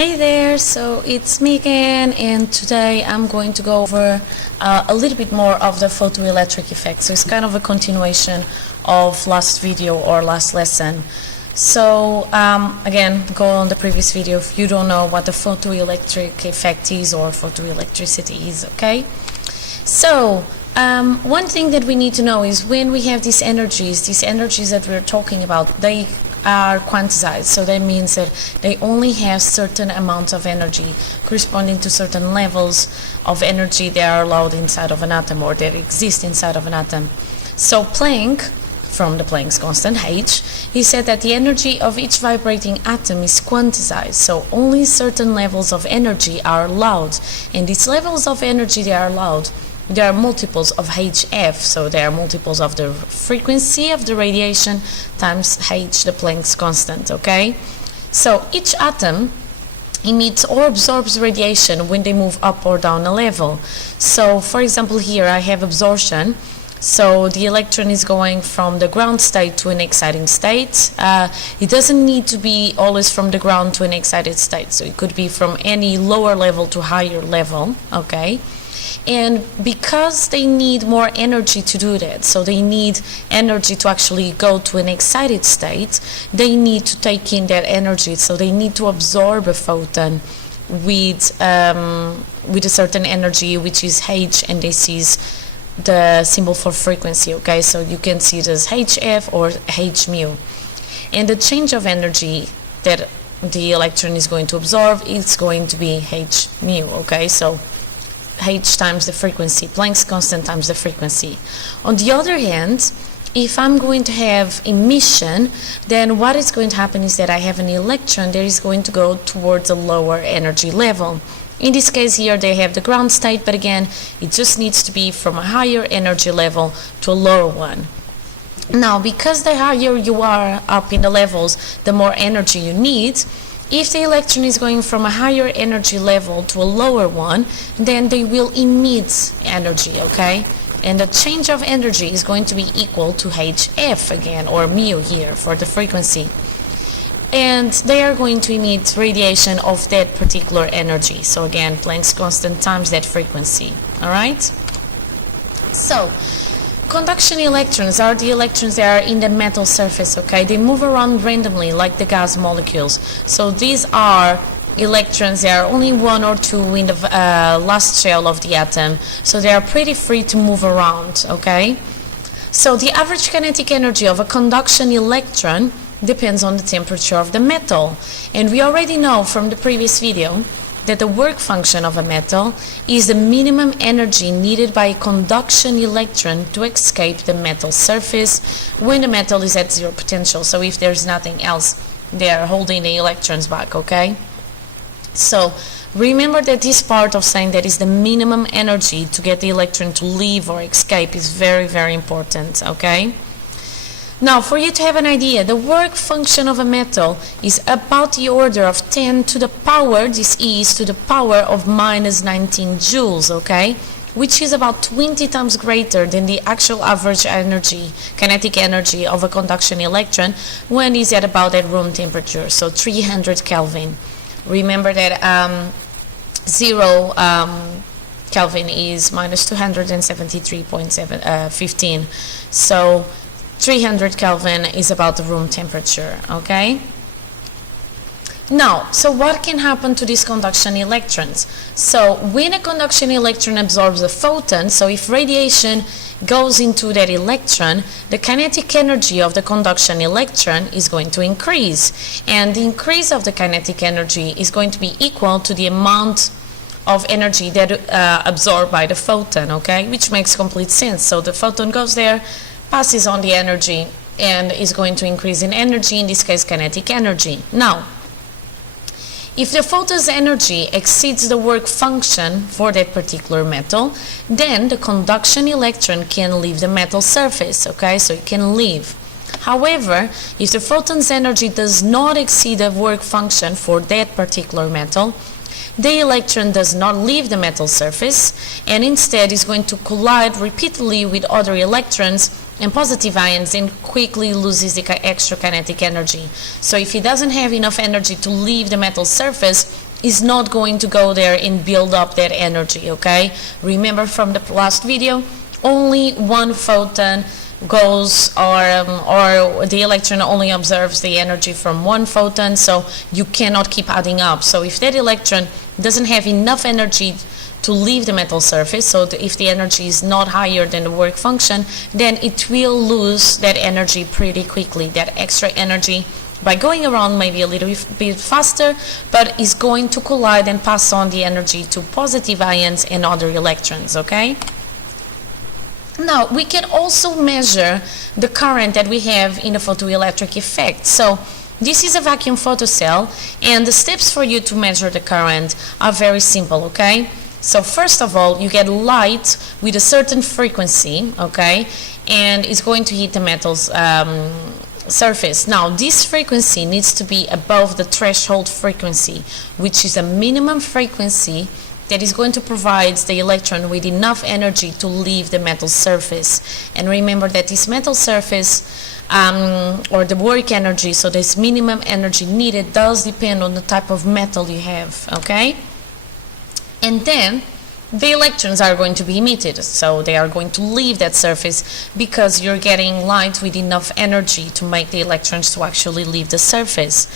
Hey there, so it's me again, and today I'm going to go over a little bit more of the photoelectric effect. So it's kind of a continuation of last video or last lesson. So again, go on the previous video if you don't know what the photoelectric effect is or photoelectricity is, okay? So one thing that we need to know is when we have these energies that we're talking about, they are quantized, so that means that they only have certain amounts of energy corresponding to certain levels of energy that are allowed inside of an atom or that exist inside of an atom. So Planck, from the Planck's constant H, he said that the energy of each vibrating atom is quantized, so only certain levels of energy are allowed, and these levels of energy that are allowed, there are multiples of HF, so there are multiples of the frequency of the radiation times H, the Planck's constant, okay? So each atom emits or absorbs radiation when they move up or down a level. So for example here I have absorption, so the electron is going from the ground state to an exciting state. It doesn't need to be always from the ground to an excited state, so it could be from any lower level to higher level, okay? And because they need more energy to do that, so they need energy to actually go to an excited state, they need to take in that energy, so they need to absorb a photon with a certain energy, which is H, and this is the symbol for frequency, okay? So you can see it as HF or H mu. And the change of energy that the electron is going to absorb is going to be H mu, okay? So H times the frequency, Planck's constant times the frequency. On the other hand, if I'm going to have emission, then what is going to happen is that I have an electron that is going to go towards a lower energy level. In this case here they have the ground state, but again it just needs to be from a higher energy level to a lower one. Now, because the higher you are up in the levels, the more energy you need. If the electron is going from a higher energy level to a lower one, then they will emit energy, okay? And the change of energy is going to be equal to HF again, or mu here for the frequency. And they are going to emit radiation of that particular energy. So again, Planck's constant times that frequency, all right? So conduction electrons are the electrons that are in the metal surface, okay? They move around randomly like the gas molecules. So these are electrons that are only one or two in the last shell of the atom. So they are pretty free to move around, okay? So the average kinetic energy of a conduction electron depends on the temperature of the metal. And we already know from the previous video that the work function of a metal is the minimum energy needed by a conduction electron to escape the metal surface when the metal is at zero potential. So if there's nothing else, they are holding the electrons back, okay? So remember that this part of saying that is the minimum energy to get the electron to leave or escape is very, very important, okay? Now, for you to have an idea, the work function of a metal is about the order of 10 to the power, this is to the power of minus 19 joules, okay? Which is about 20 times greater than the actual average energy, kinetic energy of a conduction electron when it's at about at room temperature, so 300 Kelvin. Remember that 0 Kelvin is minus 273.15, so 300 Kelvin is about the room temperature, okay? Now, so what can happen to these conduction electrons? So when a conduction electron absorbs a photon, so if radiation goes into that electron, the kinetic energy of the conduction electron is going to increase. And the increase of the kinetic energy is going to be equal to the amount of energy that absorbed by the photon, okay? Which makes complete sense. So the photon goes there, passes on the energy, and is going to increase in energy, in this case kinetic energy. Now, if the photon's energy exceeds the work function for that particular metal, then the conduction electron can leave the metal surface, okay? So it can leave. However, if the photon's energy does not exceed the work function for that particular metal, the electron does not leave the metal surface and instead is going to collide repeatedly with other electrons and positive ions, then quickly loses the extra kinetic energy. So if it doesn't have enough energy to leave the metal surface, it's not going to go there and build up that energy, okay? Remember from the last video, only one photon goes, or the electron only observes the energy from one photon, so you cannot keep adding up. So if that electron doesn't have enough energy to leave the metal surface, so if the energy is not higher than the work function, then it will lose that energy pretty quickly, that extra energy, by going around maybe a little bit faster, but is going to collide and pass on the energy to positive ions and other electrons, okay? Now, we can also measure the current that we have in the photoelectric effect. So this is a vacuum photocell, and the steps for you to measure the current are very simple, okay? So first of all, you get light with a certain frequency, okay, and it's going to hit the metal's surface. Now, this frequency needs to be above the threshold frequency, which is a minimum frequency that is going to provide the electron with enough energy to leave the metal surface. And remember that this metal surface, or the work energy, so this minimum energy needed, does depend on the type of metal you have, okay? And then the electrons are going to be emitted, so they are going to leave that surface because you're getting light with enough energy to make the electrons to actually leave the surface.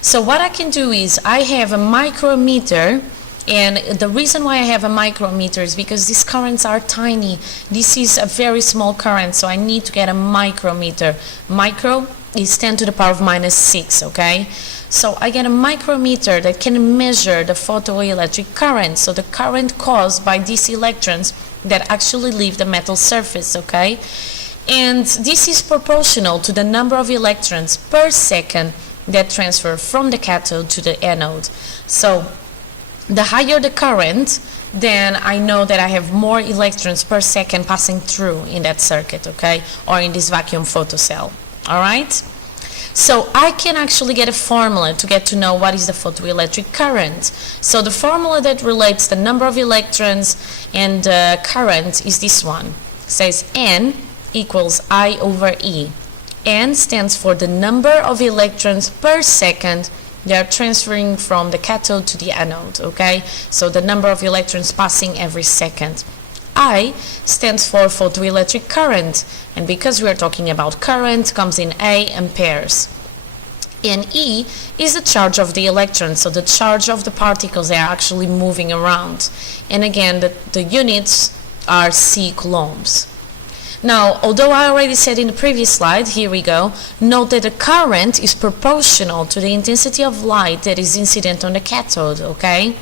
So what I can do is I have a micrometer, and the reason why I have a micrometer is because these currents are tiny. This is a very small current, so I need to get a micrometer. Micro is 10 to the power of minus 6, okay? So I get a micrometer that can measure the photoelectric current, so the current caused by these electrons that actually leave the metal surface, okay? And this is proportional to the number of electrons per second that transfer from the cathode to the anode. So the higher the current, then I know that I have more electrons per second passing through in that circuit, okay, or in this vacuum photocell, all right? So I can actually get a formula to get to know what is the photoelectric current. So the formula that relates the number of electrons and current is this one. It says N equals I over E. N stands for the number of electrons per second they are transferring from the cathode to the anode, okay? So the number of electrons passing every second. I stands for photoelectric current, and because we are talking about current, comes in A, amperes. And E is the charge of the electrons, so the charge of the particles they are actually moving around. And again, the units are C coulombs. Now, although I already said in the previous slide, here we go, note that the current is proportional to the intensity of light that is incident on the cathode, okay?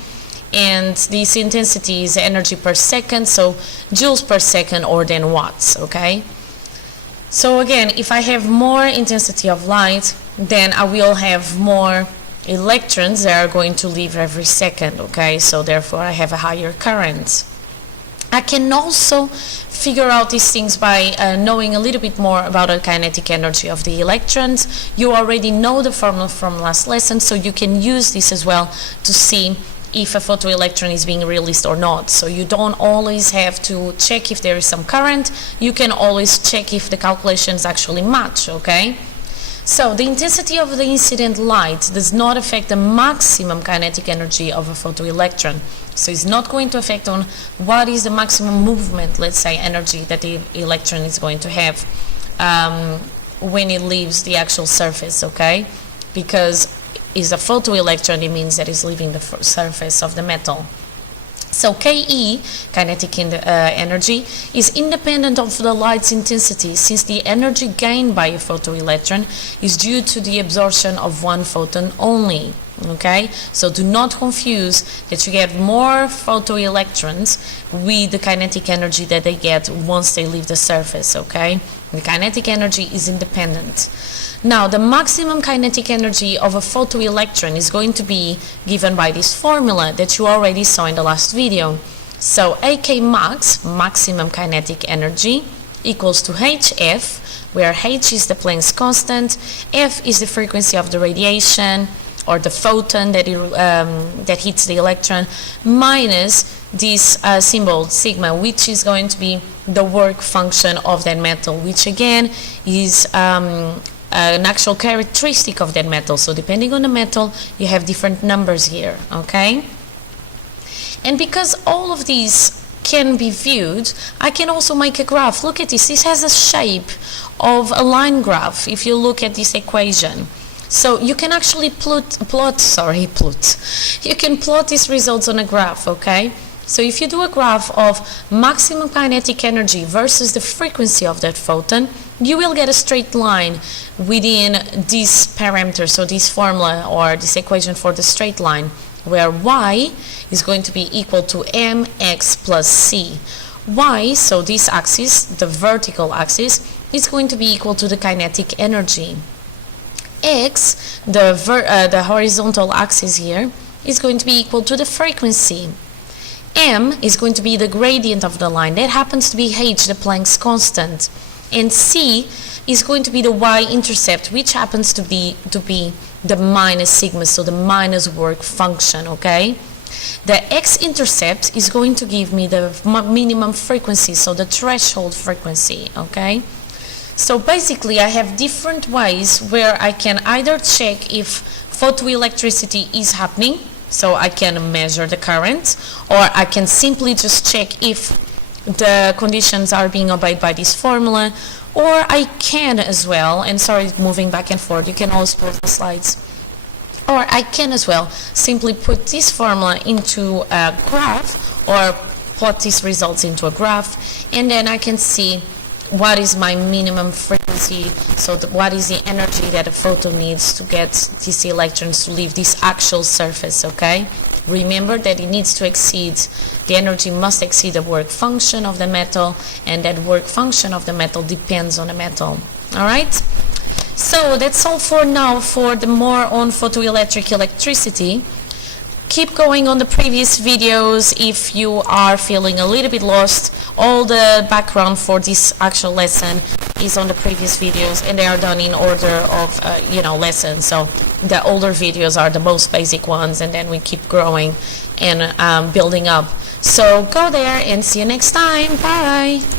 And this intensity is energy per second, so joules per second or then watts, okay? So again, if I have more intensity of light, then I will have more electrons that are going to leave every second, okay? So therefore I have a higher current. I can also figure out these things by knowing a little bit more about the kinetic energy of the electrons. You already know the formula from last lesson, so you can use this as well to see if a photoelectron is being released or not. So you don't always have to check if there is some current. You can always check if the calculations actually match, okay? So the intensity of the incident light does not affect the maximum kinetic energy of a photoelectron. So it's not going to affect on what is the maximum movement, let's say, energy that the electron is going to have when it leaves the actual surface, okay? Because it's a photoelectron, it means that it's leaving the surface of the metal. So Ke, kinetic energy, is independent of the light's intensity, since the energy gained by a photoelectron is due to the absorption of one photon only. Okay, so do not confuse that you get more photoelectrons with the kinetic energy that they get once they leave the surface. Okay, the kinetic energy is independent. Now, the maximum kinetic energy of a photoelectron is going to be given by this formula that you already saw in the last video. So AK max, maximum kinetic energy, equals to HF, where H is the Planck's constant, F is the frequency of the radiation, or the photon that hits the electron, minus this symbol, sigma, which is going to be the work function of that metal, which again is an actual characteristic of that metal. So depending on the metal, you have different numbers here, okay? And because all of these can be viewed, I can also make a graph. Look at this. This has a shape of a line graph if you look at this equation. So you can actually you can plot these results on a graph, okay? So if you do a graph of maximum kinetic energy versus the frequency of that photon, you will get a straight line within this parameter, so this formula or this equation for the straight line, where y is going to be equal to mx plus c. Y, so this axis, the vertical axis, is going to be equal to the kinetic energy. X, the horizontal axis here, is going to be equal to the frequency. M is going to be the gradient of the line. That happens to be h, the Planck's constant. And c is going to be the y-intercept, which happens to be the minus sigma, so the minus work function, okay? The x-intercept is going to give me the minimum frequency, so the threshold frequency, okay? So basically, I have different ways where I can either check if photoelectricity is happening, so I can measure the current, or I can simply just check if the conditions are being obeyed by this formula, or I can as well, and sorry, moving back and forth, you can always pause the slides, or I can as well simply put this formula into a graph or plot these results into a graph, and then I can see what is my minimum frequency, so what is the energy that a photon needs to get these electrons to leave this actual surface, okay? Remember that it needs to exceed, the energy must exceed the work function of the metal, and that work function of the metal depends on the metal, alright? So that's all for now for the more on photoelectric electricity. Keep going on the previous videos if you are feeling a little bit lost. All the background for this actual lesson is on the previous videos, and they are done in order of lessons. So the older videos are the most basic ones, and then we keep growing and building up. So go there and see you next time. Bye.